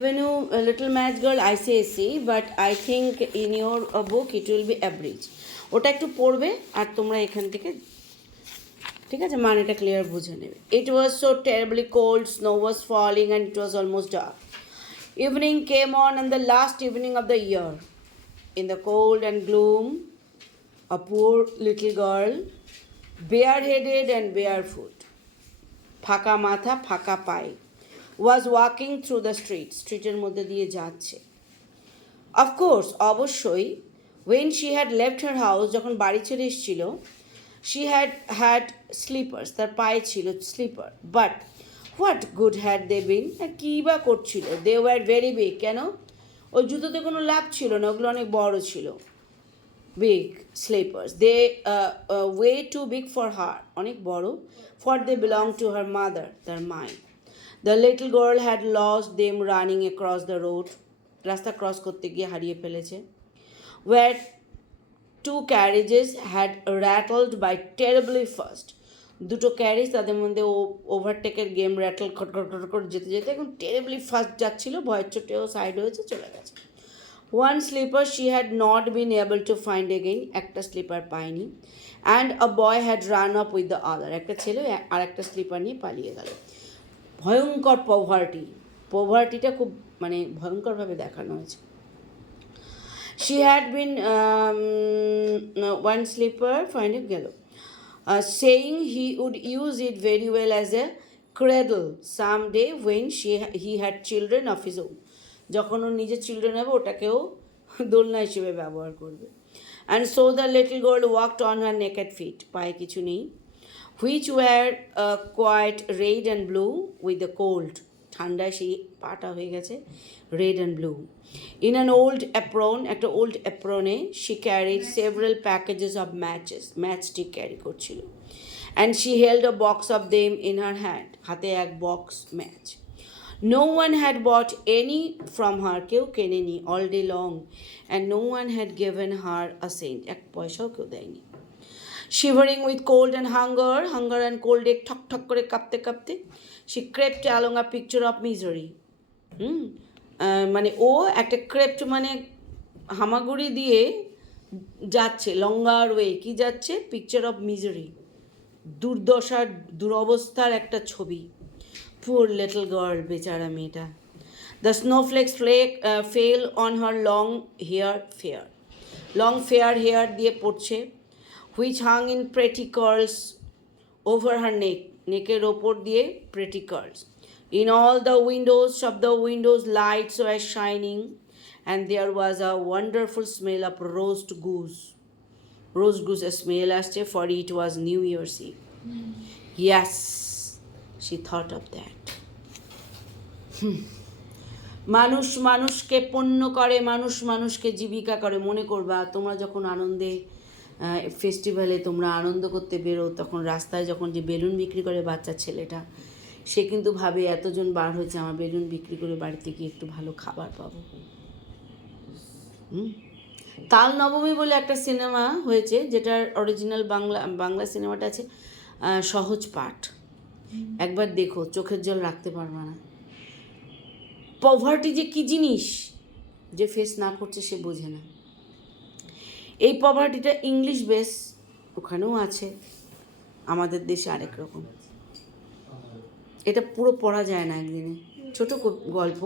When you little math girl, I say C, but I think in your book it will be average. ওটা একটু পড়বে আর তোমরা এখান থেকে ঠিক আছে মানেটা ক্লিয়ার বুঝে নেবে। It was so terribly cold, snow was falling and it was almost dark. Evening came on the last evening of the year. In the cold and gloom, a poor little girl, bareheaded and barefoot, ফাঁকা মাথা ফাঁকা পায়ে, was walking through the street. স্ট্রিটের মধ্যে দিয়ে যাচ্ছে। Of course, অবশ্যই, when she had left her house, যখন বাড়ি ছেড়ে এসেছিল, she had slippers, তার পায়ে ছিল slipper. But what good had they been? কী বা করছিল? They were very big. কেন? ওই জুতোতে কোনো লাভ ছিল না, ওগুলো অনেক বড় ছিল। Big slippers. They way too big for her. অনেক বড়। For they belonged to her mother, তার মায়। The little girl had lost them running across the road. রাস্তা ক্রস করতে গিয়ে হারিয়ে ফেলেছে। Where two carriages had rattled by terribly fast. দুটো ক্যারেজ তাদের মধ্যে ওভারটেকের গেম র্যাটল খটখট খটখট যেতে যেতে এখন টেরিবলি ফাস্ট যাচ্ছিল, ভয়ের চোটেও সাইড হয়েছে, চলে গেছে। One slipper she had not been able to find again, একটা স্লিপার পায়নি। And a boy had run up with the other, একটা ছেলে আর একটা স্লিপার নিয়ে পালিয়ে গেল। ভয়ঙ্কর পভার্টিটা খুব মানে ভয়ঙ্করভাবে দেখানো হয়েছে। She had been one slipper finally গেল, saying he would use it very well as a cradle someday when he had children of his own. যখন ওর নিজের চিলড্রেন হবে ওটাকেও দোলনা হিসেবে ব্যবহার করবে। And so the little girl walked on her naked feet, পায়ে কিছু নেই, which were quite red and blue with the cold. ঠান্ডায় সেই পাটা হয়ে গেছে red and blue. In an old apron, একটা old apron-এ she carried several packages of matches, matchstick carry করছিল, and she held a box of them in her hand, হাতে এক box match. No one had bought any from her, কেউ কেনেনি all day long, and no one had given her a cent, এক পয়সাও কেউ দেয়নি। Shivering with cold and hunger and cold এ ঠক ঠক করে কাঁপতে কাঁপতে she crept along a picture of misery. মানে ও একটা ক্রেপ্ট মানে হামাগুড়ি দিয়ে যাচ্ছে, লঙ্গার ওয়ে কি যাচ্ছে, পিকচার অফ মিজারি, দুর্দশার দুরবস্থার একটা ছবি। Poor little girl, বেচারা মেয়েটা। The snowflakes fell on her long fair hair দিয়ে পড়ছে, which hung in pretty curls over her neck, নেকের ওপর দিয়ে pretty curls. In all the windows, of the windows lights were shining, and there was a wonderful smell of roast goose. Roast goose smell আসছে, for it was New Year's Eve. Yes, she thought of that. মানুষ মানুষকে পণ্য করে, মানুষ মানুষকে জীবিকা করে। মনে করবা তোমরা যখন আনন্দে ফেস্টিভ্যালে তোমরা আনন্দ করতে বেরো, তখন রাস্তায় যখন যে বেলুন বিক্রি করে বাচ্চা ছেলেটা, সে কিন্তু ভাবে এতজন বার হয়েছে, আমার বেলুন বিক্রি করে বাড়িতে গিয়ে একটু ভালো খাবার পাবো। তাল নবমী বলে একটা সিনেমা হয়েছে, যেটার অরিজিনাল বাংলা সিনেমাটা আছে সহজ পাঠ, একবার দেখো, চোখের জল রাখতে পারবে না। পভার্টি যে কী জিনিস, যে ফেস না করছে সে বোঝে না। এই পভার্টিটা ইংলিশ বেস, ওখানেও আছে, আমাদের দেশে আরেক রকম। এটা পুরো পড়া যায় না একদিনে, ছোট গল্প,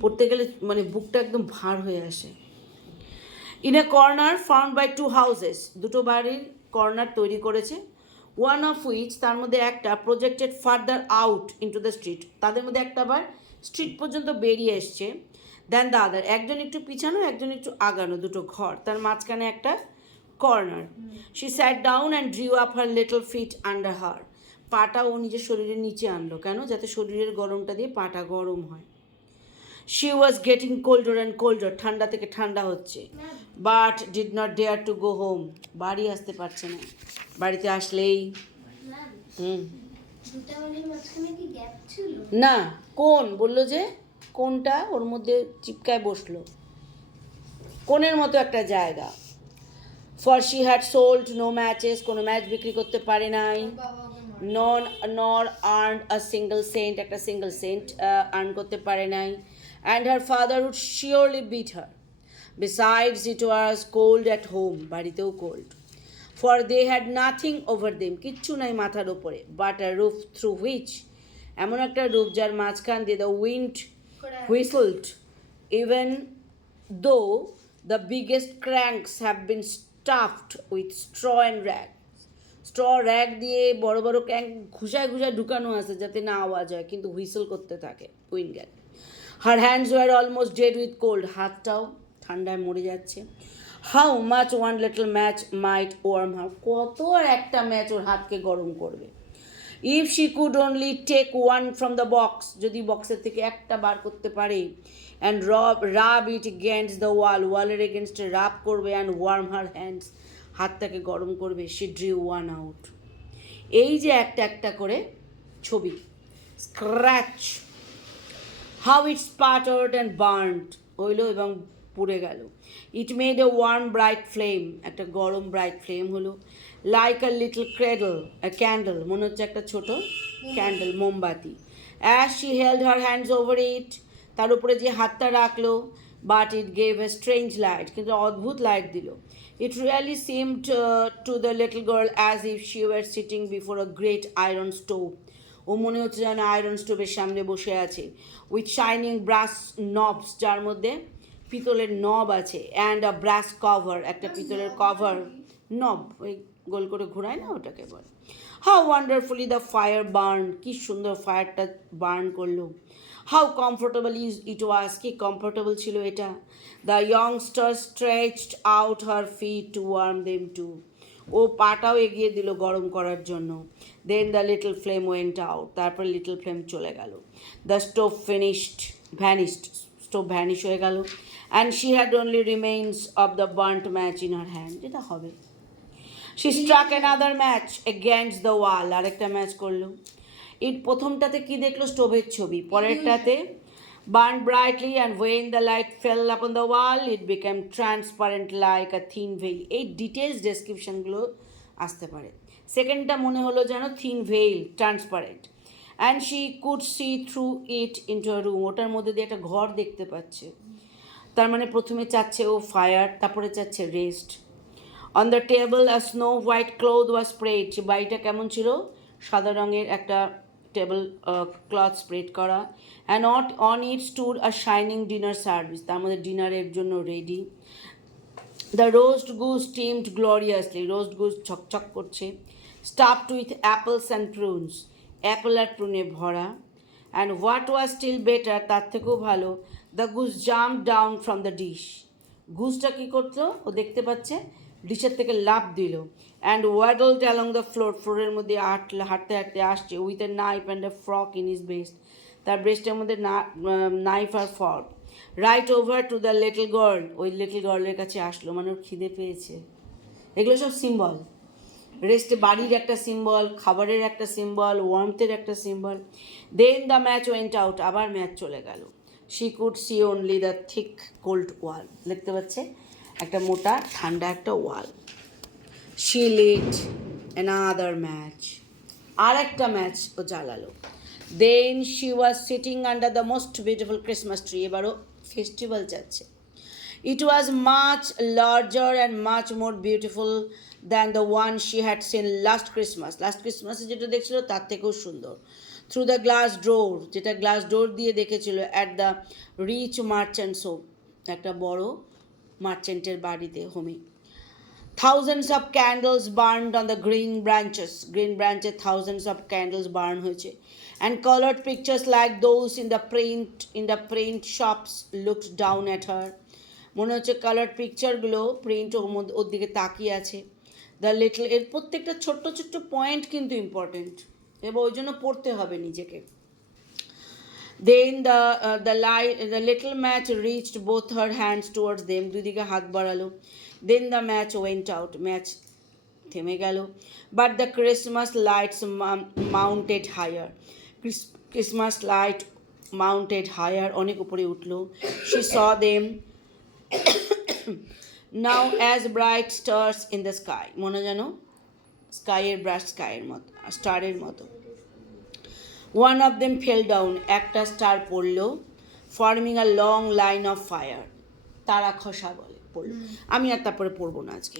পড়তে গেলে মানে বুকটা একদম ভার হয়ে আসে। In a corner found by two houses, দুটো বাড়ির কর্নার তৈরি করেছে। ওয়ান অফ হুইচ, তার মধ্যে একটা, projected further out into the street, তাদের মধ্যে একটা আবার স্ট্রিট পর্যন্ত বেরিয়ে এসছে। দেন দ্য আদার, একজন একটু পিছানো একজন একটু আগানো, দুটো ঘর, তার মাঝখানে একটা corner. She sat down and drew up her little feet under her, পাটা ও নিজের শরীরের নিচে আনলো, কেন? যাতে শরীরের গরমটা দিয়ে পাটা গরম হয়। She was getting colder and colder, ঠান্ডা থেকে ঠান্ডা হচ্ছে। But did not dare to go home, বাড়ি আসতে পারছে না, বাড়িতে আসলেই না, কোন বললো যে কোনটা ওর মধ্যে চিপকায় বসলো, কোনের মতো একটা জায়গা। For she had sold no matches, কোনো ম্যাচ বিক্রি করতে পারে নাই। Nor earn a single cent, একটা সিঙ্গল সেন্ট আর্ন করতে পারে নাই। and her father would surely beat her. Besides, it was cold at home, বাড়িতেও cold. For they had nothing over them, কিচ্ছু নাই মাথার ওপরে, but a roof through which, এমন একটা রূপ যার মাঝখান দিয়ে the wind whistled, even though the biggest cranks have been stuffed with straw and rag. Rag দিয়ে বড় বড় ক্র্যাঙ্ক ঘুষায় ঘুষায় ঢুকানো আছে যাতে না আওয়াজ হয়, কিন্তু হুইসল করতে থাকে উইন্ড গেল। Her hands were almost dead with cold, হাতটাও ঠান্ডায় মরে যাচ্ছে। How much one little match might warm her, কত আর একটা ম্যাচ ওর হাতকে গরম করবে। If she could only take one from the box, যদি বক্সের থেকে একটা বার করতে পারে, and rub it against the ওয়ালের এগেনস্টে রাব করবে, অ্যান্ড ওয়ার্ম হার হ্যান্ডস, হাতটাকে গরম করবে। শি ড্রিউ ওয়ান আউট, এই যে একটা একটা করে ছবি, scratch, how it spattered and burned, হইল এবং পুড়ে গেল। It made a warm bright flame, একটা গরম ব্রাইট ফ্লেম হলো। লাইক আ লিটল ক্যান্ডেল, মনে হচ্ছে একটা ছোট ক্যান্ডেল, মোমবাতি। As she held her hands over it, তার উপরে যে হাতটা রাখলো, but it gave a strange light, কিন্তু অদ্ভুত লাইট দিল। It really seemed to the little girl as if she were sitting before a great iron stove. ও মনে হচ্ছে যেন আয়রন স্টোভের সামনে বসে আছে, উইথ শাইনিং ব্রাস নবস, যার মধ্যে পিতলের নব আছে, অ্যান্ড আ ব্রাস কভার, একটা পিতলের কভার, নব ওই গোল করে ঘোরায় না, ওটাকে বলে। How wonderfully the fire burn, কি সুন্দর ফায়ারটা বার্ন করলো। হাউ কমফোর্টেবল ইট ওয়াজ, কি কমফোর্টেবল ছিল এটা। The youngster stretched out her feet to warm them too, ও পাটাও এগিয়ে দিল গরম করার জন্য। Then the little flame went out, তারপর লিটল ফ্লেম চলে গেল। দ্য স্টোভ স্টোভ ভ্যানিশ হয়ে গেল। And she had only remains of the burned match in her hand, যেটা হবে। She struck another match against the wall, আরেকটা match করলো। প্রথমটাতে কি দেখলো, স্টোভের ছবি, পরেরটাতে burned brightly, and when the light fell upon the wall it became transparent like a thin veil, এই ডিটেলস ডেসক্রিপশনগুলো আসতে পারে। সেকেন্ডটা মনে হলো যেন thin veil, transparent. And she could see through it into a room, ওটার মধ্যে দিয়ে একটা ঘর দেখতে পাচ্ছে। তার মানে প্রথমে চাচ্ছে ও ফায়ার, তারপরে চাচ্ছে rest. On the table a snow white cloth was spread, বাড়িটা কেমন ছিল, সাদা রঙের একটা টেবল ক্লথ স্প্রেড করা। And on it stood a shining dinner service, তার মধ্যে ডিনারের জন্য ready. The roast goose steamed gloriously, roast goose ছকছক করছে। Stuffed with apples and prunes, apple আর প্রুনে ভরা। And what was still better, তার থেকেও ভালো, the goose jump down from the dish, গুজটা কী করতো, ও দেখতে পাচ্ছে, ডিশের থেকে লাফ দিল। অ্যান্ড ওয়াডলড অ্যালং দ্য ফ্লোরের মধ্যে হাঁটতে হাঁটতে আসছে, with a knife and a fork in his breast, তার ব্রেস্টের মধ্যে নাইফ আর fork. Right over to the little girl, ওই লিটল গার্লের কাছে আসলো, মানে ওর খিদে পেয়েছে। এগুলো সব সিম্বল, রেস্টে বাড়ির একটা সিম্বল, খাবারের একটা সিম্বল, ওয়ার্মথের একটা symbol. Then the match went out, আবার ম্যাচ চলে গেল। She could see only the thick cold wall, দেখতে পাচ্ছে একটা মোটা ঠান্ডা একটা wall. She lit another match, আর একটা ম্যাচ ও জ্বালালো। Then she was sitting under the most beautiful Christmas tree, এবারও ফেস্টিভ্যাল যাচ্ছে। It was much larger and much more beautiful than the one she had seen last ক্রিসমাসে যেটা দেখছিল তার থেকেও সুন্দর। থ্রু দ্য গ্লাস ডোর, যেটা গ্লাস ডোর দিয়ে দেখেছিল, at the rich merchants home, একটা বড় মার্চেন্টের বাড়িতে, হোমে। Thousands of candles burned on the green branches thousands of candles burn হয়েছে। And coloured pictures like those in the print shops looked down at her, মনে হচ্ছে কালার্ড পিকচারগুলো প্রিন্ট ওর দিকে তাকিয়ে আছে। দ্য লিটল, এর প্রত্যেকটা ছোট্ট ছোট্ট পয়েন্ট কিন্তু ইম্পর্টেন্ট, এবং ওই জন্য পড়তে হবে নিজেকে। Then the little match reached both her hands towards them, দুদিকে হাত বাড়ালো। Then the match went out, match থেমে গেল। But the Christmas lights mounted higher, Christmas light mounted higher, অনেক উপরে উঠলো। She saw them now as bright stars in the sky, মনে যেন স্কাইয়ের স্কাইয়ের মতো, স্টারের মতো। One of them fell down, একটা স্টার পড়ল। Forming a long line of fire, তারা খসা বলে পড়লো। আমি আর তারপরে পড়বো না আজকে।